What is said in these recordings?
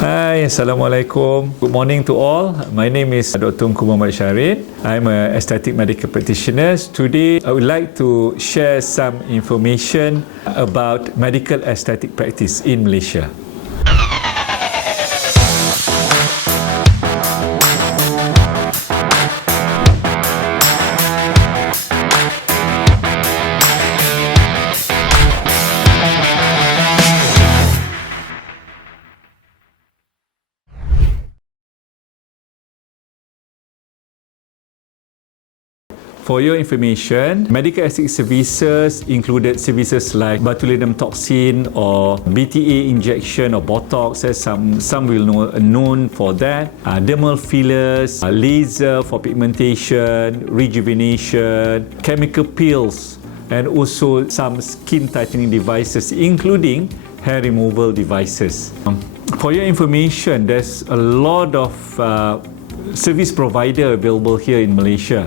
Hi, Assalamualaikum. Good morning to all. My name is Dr. Ungku Shahrin. I'm an aesthetic medical practitioner. Today, I would like to share some information about medical aesthetic practice in Malaysia. For your information, medical aesthetic services included services like botulinum toxin or BTA injection or Botox, as some will know known for that. Dermal fillers, laser for pigmentation, rejuvenation, chemical peels, and also some skin tightening devices, including hair removal devices. For your information, there's a lot of service provider available here in Malaysia.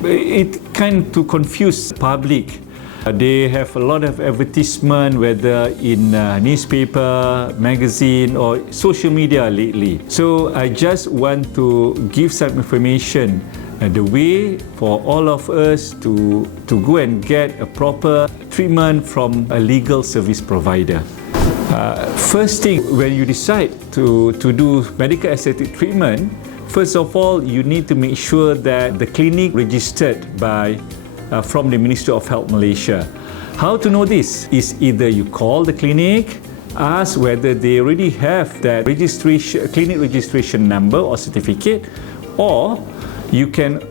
It kind to confuse public. They have a lot of advertisement, whether in newspaper, magazine, or social media lately. So I just want to give some information the way for all of us to go and get a proper treatment from a legal service provider. First thing, when you decide to do medical aesthetic treatment, first of all, you need to make sure that the clinic registered from the Ministry of Health Malaysia. How to know this is either you call the clinic, ask whether they already have that clinic registration number or certificate, or you can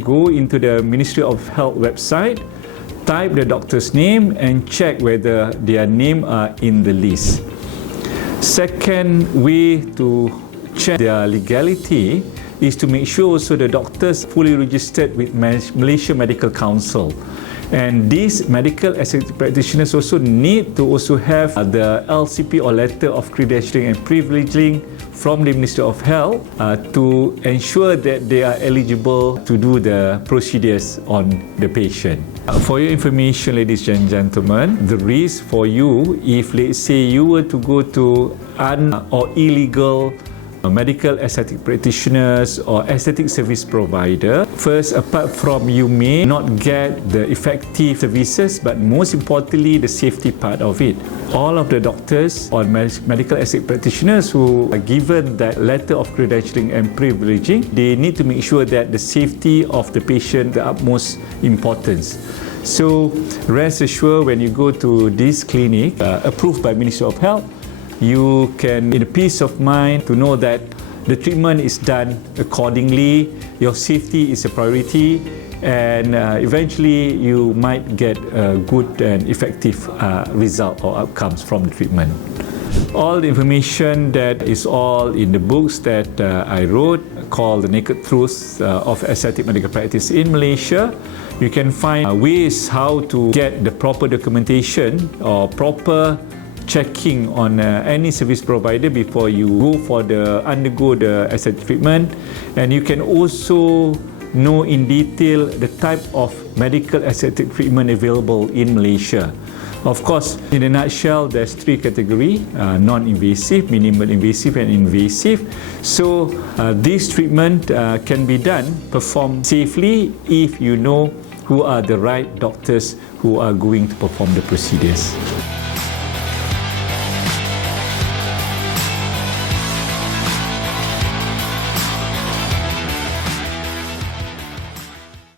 go into the Ministry of Health website, type the doctor's name and check whether their name are in the list. Second way to check their legality is to make sure also the doctors fully registered with Malaysia Medical Council. And these medical aesthetic practitioners also need to also have the LCP or letter of credentialing and privileging from the Ministry of Health to ensure that they are eligible to do the procedures on the patient. For your information, ladies and gentlemen, the risk for you, if let's say you were to go to or illegal medical aesthetic practitioners or aesthetic service provider, first, apart from you may not get the effective services, but most importantly, the safety part of it. All of the doctors or medical aesthetic practitioners who are given that letter of credentialing and privileging, they need to make sure that the safety of the patient the utmost importance. So rest assured, when you go to this clinic approved by Ministry of Health, you can, in a peace of mind, to know that the treatment is done accordingly, your safety is a priority, and eventually you might get a good and effective result or outcomes from the treatment. All the information that is all in the books that I wrote, called The Naked Truth of Aesthetic Medical Practice in Malaysia. You can find ways how to get the proper documentation or proper checking on any service provider before you undergo the aesthetic treatment, and you can also know in detail the type of medical aesthetic treatment available in Malaysia. Of course, in a nutshell, there's three categories: non-invasive, minimal invasive, and invasive. So this treatment can be performed safely if you know who are the right doctors who are going to perform the procedures.